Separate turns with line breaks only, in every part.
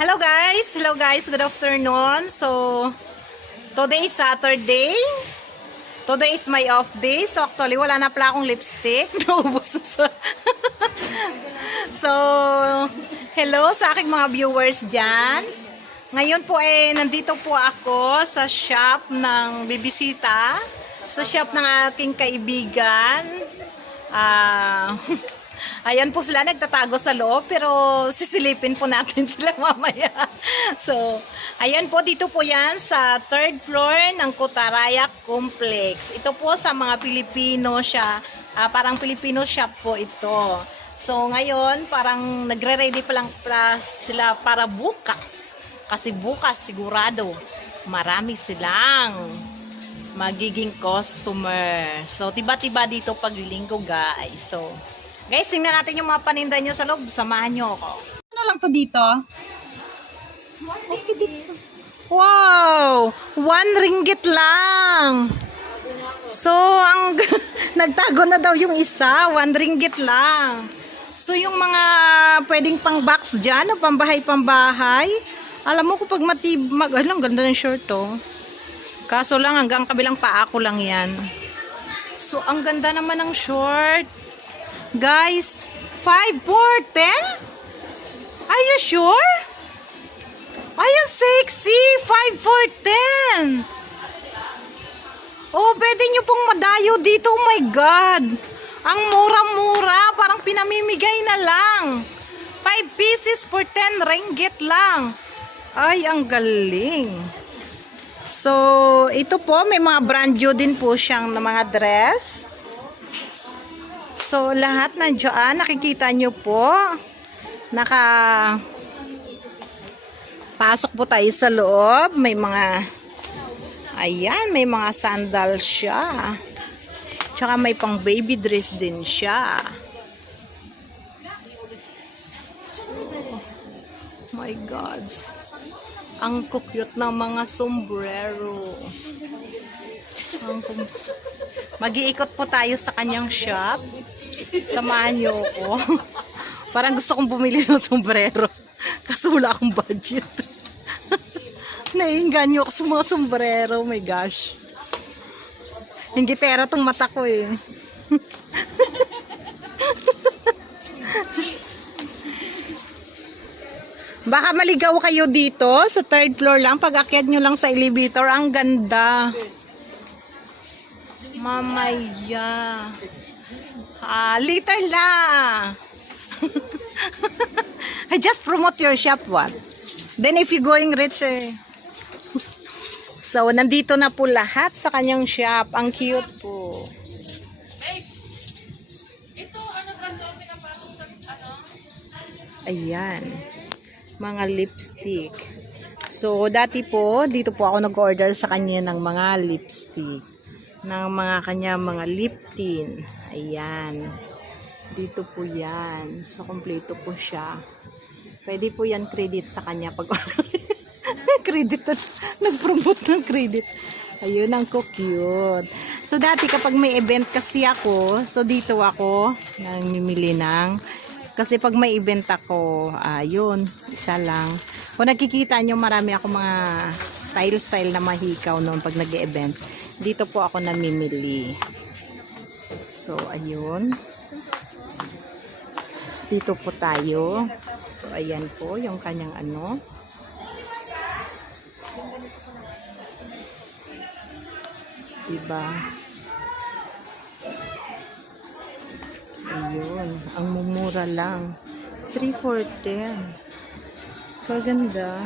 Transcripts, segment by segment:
Hello guys! Hello guys! Good afternoon! So, today is Saturday. Today is my off day. So, actually, wala na pala akong lipstick. Naubos na sa... so, hello sa aking mga viewers dyan. Ngayon po eh, nandito po ako sa shop ng Bibisita. Sa shop ng aking kaibigan. Ah... Ayan po sila, nagtatago sa loob, pero sisilipin po natin sila mamaya. So, ayan po, dito po yan sa third floor ng Kutarayak Complex. Ito po sa mga Pilipino siya, ah, parang Filipino shop po ito. So, ngayon, parang nagre-ready pa lang pa sila para bukas. Kasi bukas, sigurado, marami silang magiging customer. So, tiba-tiba dito pag linggo, guys. So, guys, tingnan natin yung mga paninda niya sa loob. Samahan niyo ako. Ano lang to dito? Okay, dito. Wow! One ringgit lang. So, ang nagtago na daw yung isa. One ringgit lang. So, yung mga pwedeng pang box dyan, o pambahay-pambahay. Alam mo, kapag matib... Mag, ano, ang ganda ng short to. Kaso lang, hanggang kabilang paa ko lang yan. So, ang ganda naman ng short. Guys, 5 for 10? Are you sure? Ay, ang sexy! 5 for 10! Oh, pwede nyo pong madayo dito. Oh my God! Ang mura-mura. Parang pinamimigay na lang. 5 pieces for 10 ringgit lang. Ay, ang galing. So, ito po, may mga brand new din po siyang mga dress. So, lahat nandiyan, nakikita nyo po. Naka pasok po tayo sa loob. May mga ayan, may mga sandal siya. Tsaka may pang baby dress din siya. So, my God. Ang kukyot ng mga sombrero. Ang Mag-iikot po tayo sa kanyang shop. Samahan niyo ako. Parang gusto kong bumili ng sombrero. Kaso wala akong budget. Naiinganyo ako sa mga sombrero. Oh my gosh. Yung gitera tong mata ko eh. Baka maligaw kayo dito sa third floor lang. Pag akyat nyo lang sa elevator, ang ganda. Mamaya. Ah, later lang. Just promote your shop, what? Then if you going rich, eh. So, nandito na po lahat sa kanyang shop. Ang cute po. Ayan. Mga lipstick. So, dati po, dito po ako nag-order sa kanya ng mga lipstick. Ng mga kanya mga lip tint. Ayan. Dito po yan. So, kompleto po siya. Pwede po yan credit sa kanya pag credit. Nag-promote ng credit. Ayun, ang cute. So, dati kapag may event kasi ako, so dito ako namimili ng kasi pag may event ako, ayun, isa lang. Kung nakikita nyo, marami ako mga style-style na mahikaw noon pag nag-event. Dito po ako namimili. So, ayun. Dito po tayo. So, ayan po, yung kanyang ano. Diba? Ayun, ang mumura lang. 3 for 10. Kaganda.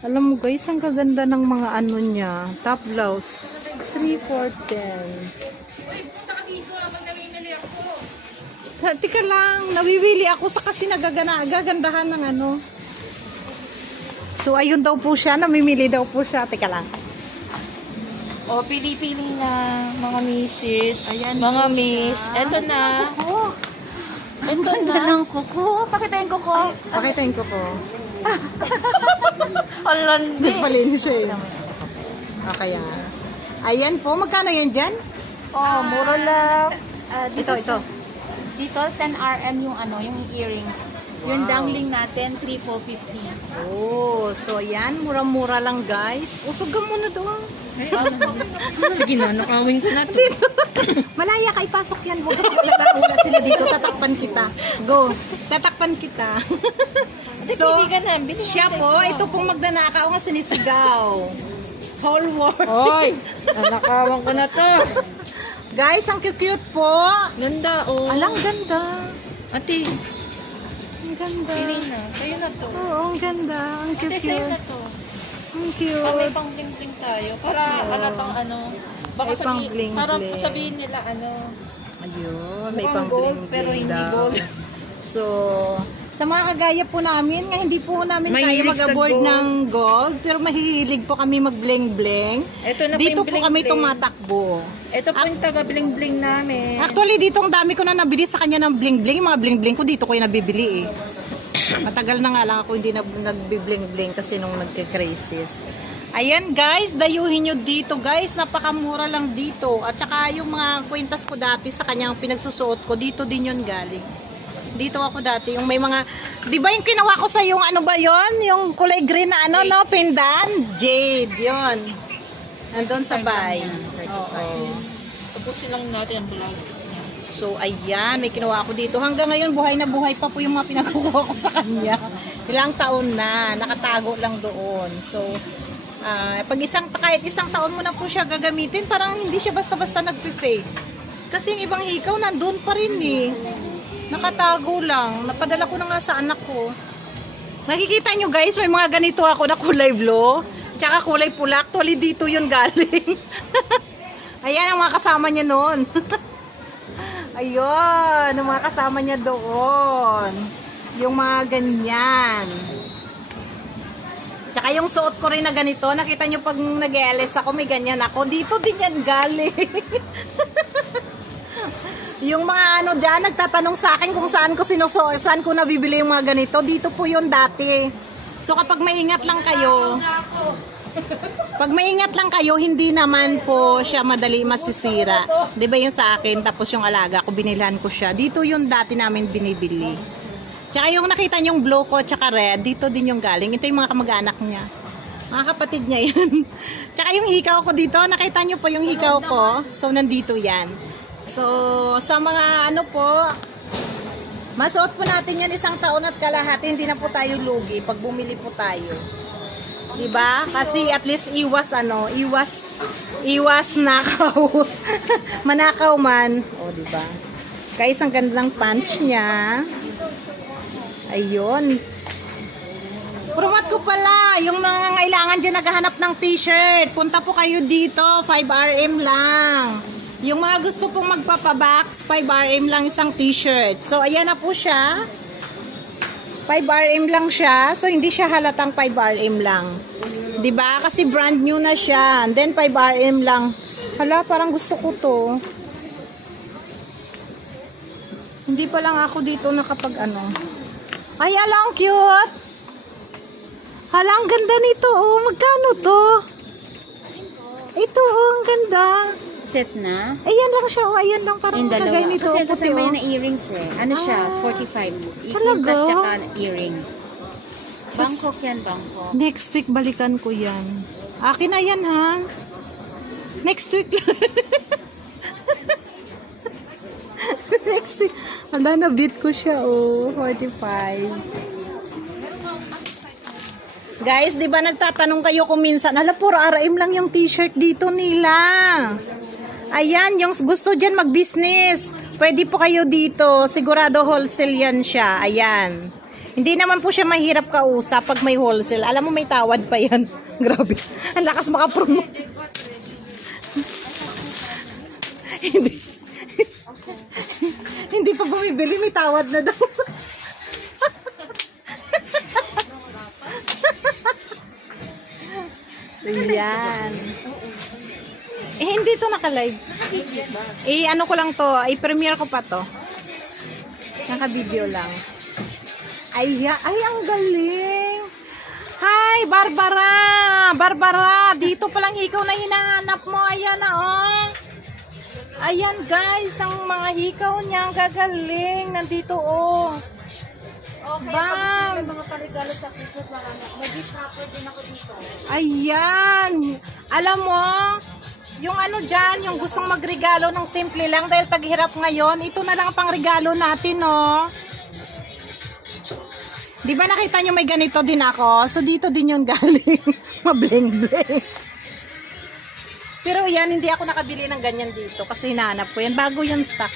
Alam mo guys, ang kaganda ng mga ano niya. Top blouse. 3 for 10. Tika lang, nabibili ako sa kasi nagagana, gagandahan ng ano. So, ayun daw po siya, namimili daw po siya. Tika lang.
O, pili-pili na, mga misis,
Ayan
mga miss.
siya.
Eto na. Eto na. ng kuko. Pakitain ko ko.
pakitayin ko po.
Holland.
Nagpalin siya eh. Okay, ah. Ayan po, magkano yan dyan?
Oh, mura lang. Ah,
Ito, ito.
Dito, 10 RM yung ano, yung earrings. Yung
Wow.
dangling natin, 3,450.
Oh, so yan, mura-mura lang guys. Usog ka muna doon.
Sige na, nakawin ko na to.
Malaya ka, ipasok yan. Huwag ka wala sila dito. Tatakpan kita. Go. Tatakpan kita. so,
na,
siya po, ito pong magdanakaw ang sinisigaw. Whole world.
Hoy! Nanakawan ko na to.
Guys, ang cute po.
Ganda, oh.
Alang ganda.
Ate,
Ang ganda.
pili na. Sa'yo na to.
Oo, ang ganda. Ang
Ate, sa'yo
cute.
na to.
Ang
Para may
cute.
pang bling tayo. Para halatang ano. Baka
May pang
sabihin,
bling-bling.
para sabihin nila ano.
Ayun, may pang
gold,
bling
pero hindi gold.
So, sa mga kagaya po namin, nga hindi po namin kaya
Mahilig sa
mag-aboard
gold.
ng gold, pero mahilig po kami mag-bling-bling.
Ito na po
Dito
yung
po kami
bling-bling.
tumatakbo.
Ito po yung taga bling-bling namin.
Actually, dito ang dami ko na nabili sa kanya ng bling-bling. Yung mga bling-bling ko, dito ko yung nabibili eh. Matagal na nga lang ako hindi nag nagbi-bling-bling kasi nung nagka-crisis. Ayan guys, dayuhin nyo dito guys. Napakamura lang dito. At saka yung mga kwentas ko dati sa kanyang pinagsusuot ko, dito din yun galing. Dito ako dati, yung may mga, di ba yung kinuha ko sa yung ano ba yon Yung kulay green na ano, no? Pindan? Jade, yon Nandun sa bay. Oo.
Tapusin lang natin ang vlogs niya.
So, ayan, may kinuha ako dito. Hanggang ngayon, buhay na buhay pa po yung mga pinagkukuha ko sa kanya. Ilang taon na, nakatago lang doon. So, ah, pag isang, kahit isang taon mo na po siya gagamitin, parang hindi siya basta-basta nagpe-fade. Kasi yung ibang hikaw, nandun pa rin eh. Nakatago lang. Napadala ko na nga sa anak ko. Nakikita nyo guys, may mga ganito ako na kulay blue. Tsaka kulay pula. Actually, dito yun galing. Ayan ang mga kasama niya noon. Ayun, ang mga kasama niya doon. Yung mga ganyan. Tsaka yung suot ko rin na ganito, nakita nyo pag nag-LS ako, may ganyan ako. Dito din yan galing. yung mga ano dyan, nagtatanong sa akin kung saan ko sinuso, saan ko nabibili yung mga ganito. Dito po yun dati. So kapag maingat lang kayo, pag maingat lang kayo, hindi naman po siya madali masisira. ba yung sa akin, tapos yung alaga ko, binilhan ko siya. Dito yung dati namin binibili. Tsaka yung nakita niyong blue ko, tsaka red, dito din yung galing. Ito yung mga kamag-anak niya. Mga kapatid niya yan. tsaka yung hikaw ko dito, nakita niyo po yung hikaw ko. So, nandito yan. So, sa mga ano po, masuot po natin yan isang taon at kalahati, hindi na po tayo lugi pag bumili po tayo. Diba? Kasi at least iwas ano, iwas iwas nakaw. Manakaw man. O, diba? Guys, ang gandang pants niya. Ayun. Promote ko pala, yung nangangailangan dyan naghahanap ng t-shirt. Punta po kayo dito, 5RM lang. Yung mga gusto pong magpapabox, 5RM lang isang t-shirt. So, ayan na po siya. 5RM lang siya. So, hindi siya halatang 5RM lang. ba Kasi brand new na siya. And then, 5RM lang. Hala, parang gusto ko to. Hindi pa lang ako dito nakapag ano. Ay, alang cute. Hala, ang ganda nito. Oh, magkano to? Ito, oh, ang ganda.
Set na?
Ayan lang siya. Oh, ayan lang. Parang
Yung dalawa.
kagay nito.
Kasi
puti,
kasama
oh.
na earrings eh. Ano siya?
Ah.
45.
Talaga?
Plus tsaka earring. Bangkok yan, Bangkok.
Next week, balikan ko yan. Akin na yan, ha? Next week lang. Next week. Ala, na-beat ko siya, oh. 45. Guys, di ba nagtatanong kayo kung minsan, hala, puro RM lang yung t-shirt dito nila. Ayan, yung gusto dyan mag-business. Pwede po kayo dito. Sigurado wholesale yan siya. Ayan. Hindi naman po siya mahirap kausap pag may wholesale. Alam mo, may tawad pa yan. Grabe. Ang lakas makapromote. Hindi. Hindi pa bumibili, may tawad na daw. Ayan. Eh, hindi to naka-live. Eh, ano ko lang to, i-premiere ko pa to. Naka-video lang. Ay, ay, ang galing. Hi, Barbara! Barbara, dito palang ikaw na hinahanap mo. Ayan na, oh. Ayan guys, ang mga hikaw niya, ang gagaling. Nandito oh. Bam!
mga parigalo sa Christmas, marami. May gift wrapper din ako dito.
Ayan! Alam mo, yung ano dyan, yung gustong magregalo ng simple lang dahil taghirap ngayon, ito na lang ang pangregalo natin, no? Di ba nakita nyo may ganito din ako? So dito din yung galing. Mabling-bling. Pero yan, hindi ako nakabili ng ganyan dito kasi hinahanap ko yan. Bago yung stock.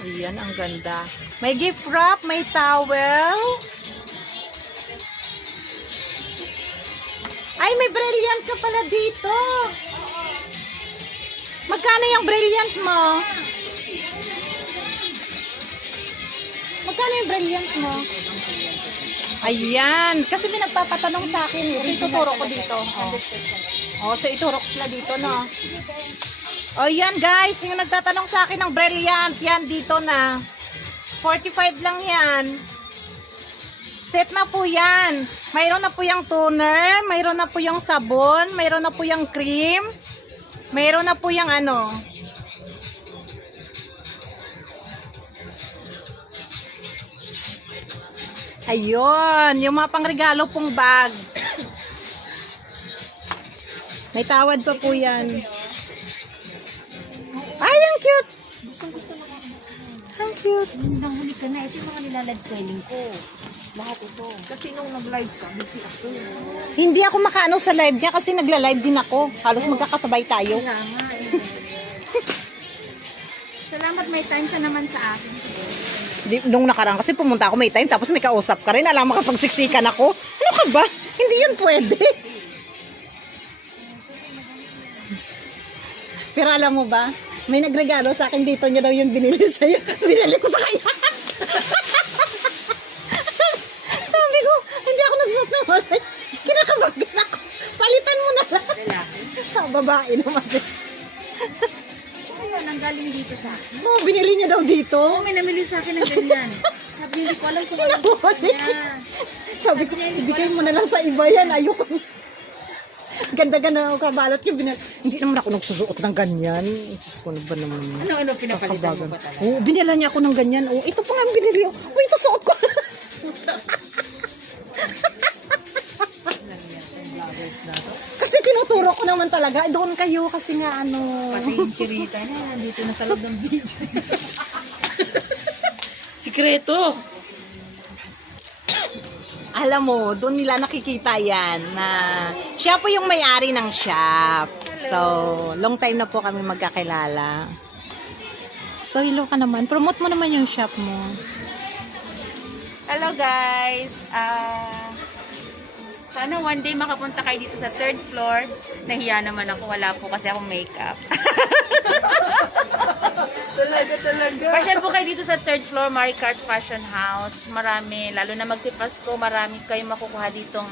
Ayan, ang ganda. May gift wrap, may towel. Ay, may brilliant ka pala dito. Magkano yung brilliant mo? Magkano yung brilliant mo? Ayan. Kasi may nagpapatanong sa akin. eh. So, ituturo ko dito. Oh. oh, so ituro ko sila dito, no? O, yan guys. Yung nagtatanong sa akin ng brilliant, yan dito na. 45 lang yan. Set na po yan. Mayroon na po yung toner, mayroon na po yung sabon, mayroon na po yung cream, mayroon na po yung ano. Ayun, yung mga pangregalo pong bag. May tawad pa po yan. Ay, ang cute! Ang cute.
Nang huli ka na, ito yung mga nilalive selling ko. Lahat ito. Kasi nung nag-live ka, busy ako.
Hindi ako makaano sa live niya kasi nagla-live din ako. Halos magkakasabay tayo.
Kaya nga eh. Salamat may time ka naman sa akin.
Di, nung nakarang kasi pumunta ako may time tapos may kausap ka rin. Alam makapagsiksikan ako. Ano ka ba? Hindi yun pwede. Pero alam mo ba, may nagregalo sa akin dito niya daw yung binili sa'yo. Binili ko sa kanya. Sabi ko, hindi ako nagsuot ng wallet. Kinakabagan ako. Palitan mo na lang.
Lalaki.
Sa babae naman.
Ayun, ang galing dito sa akin.
Oh, binili niya daw dito.
Oo, may namili sa akin ng ganyan. Sabi niya, hindi ko alam kung ano.
Sabi ko, ibigay mo na lang sa iba yan. Ayoko. Ganda-ganda ako kabalot yung binal. Hindi naman ako nagsusuot ng ganyan. Diyos ko, ano ba naman?
Ano-ano pinapalitan mo ba talaga?
Oo, binila niya ako ng ganyan. Oo, ito pa nga ang binili. ko. Oo, ito suot ko. kasi tinuturo ko naman talaga. Doon kayo kasi nga ano.
Pati yung chirita niya, nandito na sa loob ng video.
Sikreto. Alam mo, doon nila nakikita yan na siya po yung may-ari ng shop. So, long time na po kami magkakilala. So, hello ka naman. Promote mo naman yung shop mo.
Hello guys! Ah... sana one day makapunta kayo dito sa third floor. Nahiya naman ako. Wala po kasi akong makeup. talaga, talaga. Pasyal po kayo dito sa third floor, Maricars Fashion House. Marami, lalo na magtipasko, marami kayo makukuha ditong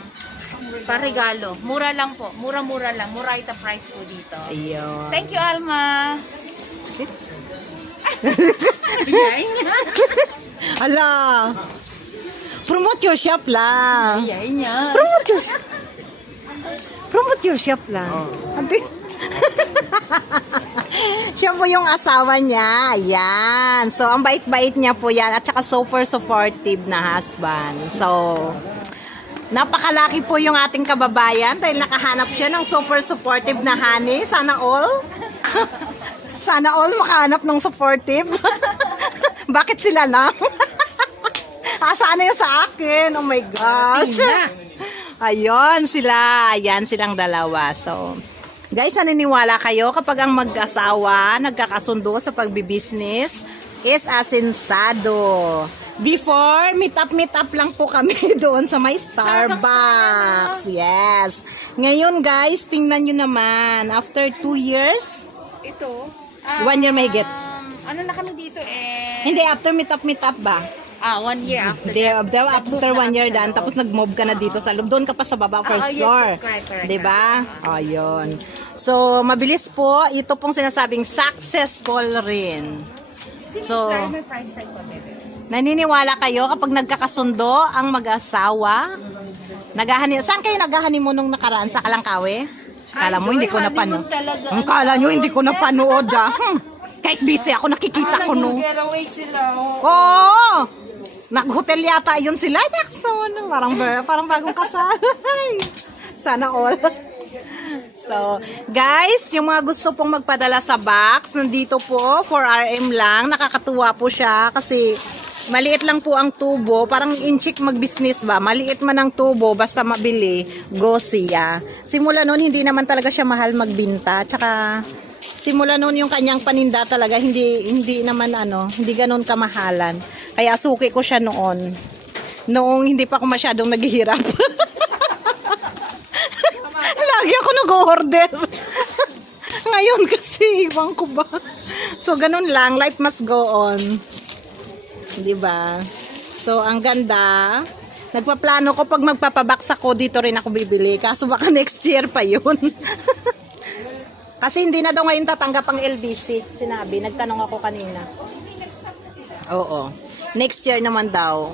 parigalo. Mura lang po. Mura-mura lang. Mura ita price po dito.
Ayun.
Thank you, Alma. Yay!
Ala! Promote your shop lang.
Yay niya.
Promote your shop. Promote your shop lang. Ate. Siya po yung asawa niya. Ayan. So, ang bait-bait niya po yan. At saka super supportive na husband. So, napakalaki po yung ating kababayan dahil nakahanap siya ng super supportive na honey. Sana all. Sana all makahanap ng supportive. Bakit sila lang? ah, sana yung sa akin. Oh my gosh. Ayun sila. Ayan silang dalawa. So, guys, naniniwala kayo kapag ang mag-asawa nagkakasundo sa pagbibusiness is asinsado. Before, meet up, meet up lang po kami doon sa may Starbucks. Yes. Ngayon, guys, tingnan nyo naman. After two years,
Ito.
One year mahigit.
Um, ano na kami dito eh?
hindi, after meet up, meet up ba?
Ah, one year after.
Hindi,
that.
after, after one year
loob.
tapos nag-move ka na dito sa loob. Doon ka pa sa baba,
Ah,
first
oh, yes,
floor.
correct, correct,
Diba? Yun. So, mabilis po. Ito pong sinasabing successful rin. So-. Naniniwala kayo kapag nagkakasundo ang mag-asawa? Naghahani, saan kayo naghahani mo nung nakaraan? Sa Kalangkawe? Kala mo hindi ko napanood. Ang kala nyo hindi ko napanood ah. Hmm. Kahit busy ako nakikita ko no.
Getaway sila. oh.
Nag-hotel yata yun sila. Nakso, ano, parang, parang bagong kasal. Sana all. So, guys, yung mga gusto pong magpadala sa box, nandito po, 4RM lang. Nakakatuwa po siya kasi maliit lang po ang tubo. Parang inchik mag-business ba? Maliit man ang tubo, basta mabili, go siya. Simula noon, hindi naman talaga siya mahal magbinta. Tsaka, simula noon yung kanyang paninda talaga, hindi, hindi naman ano, hindi ganon kamahalan. Kaya suki ko siya noon. Noong hindi pa ako masyadong naghihirap. Lagi ako nag-order. Ngayon kasi, ibang ko ba? So, ganun lang. Life must go on. Di ba? So, ang ganda. Nagpaplano ko pag magpapabaks ako, dito rin ako bibili. Kaso baka next year pa yun. kasi hindi na daw ngayon tatanggap ang LBC. Sinabi, nagtanong ako kanina. Oo. Next year naman daw.